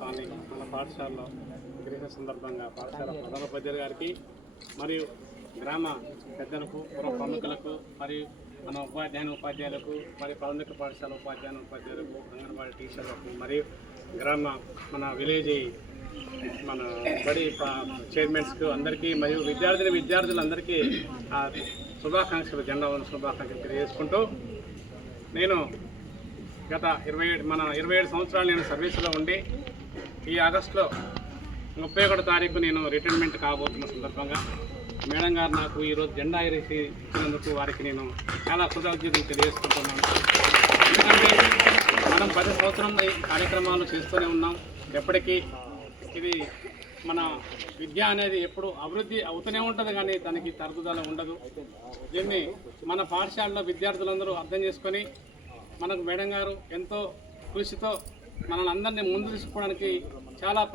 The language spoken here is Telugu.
కాలనీ మన పాఠశాలలో గ్రహ సందర్భంగా పాఠశాల ప్రధానోపాధ్యాయులు గారికి మరియు గ్రామ పెద్దలకు పూర్వ ప్రముఖులకు మరియు మన ఉపాధ్యాయుని ఉపాధ్యాయులకు మరియు ప్రాథమిక పాఠశాల ఉపాధ్యాయుని ఉపాధ్యాయులకు అంగన్వాడీ టీచర్లకు మరియు గ్రామ మన విలేజ్ మన బడి చైర్మన్స్కు అందరికీ మరియు విద్యార్థిని విద్యార్థులందరికీ ఆ శుభాకాంక్షలు జెండా శుభాకాంక్షలు తెలియజేసుకుంటూ నేను గత ఇరవై ఏడు మన ఇరవై ఏడు సంవత్సరాలు నేను సర్వీసులో ఉండి ఈ ఆగస్టులో ముప్పై ఒకటో తారీఖు నేను రిటైర్మెంట్ కాబోతున్న సందర్భంగా మేడం గారు నాకు ఈరోజు జెండా ఎరేసి ఇచ్చినందుకు వారికి నేను చాలా కృతజ్ఞతలు తెలియజేసుకుంటున్నాను. ఎందుకంటే మనం పది సంవత్సరం ఈ కార్యక్రమాలు చేస్తూనే ఉన్నాం. ఎప్పటికీ ఇది మన విద్య అనేది ఎప్పుడు అభివృద్ధి అవుతూనే ఉంటుంది కానీ దానికి తరుగుదల ఉండదు. దీన్ని మన పాఠశాలలో విద్యార్థులందరూ అర్థం చేసుకొని మనకు మేడం గారు ఎంతో కృషితో మనల్ని అందరినీ ముందు తీసుకోవడానికి చాలా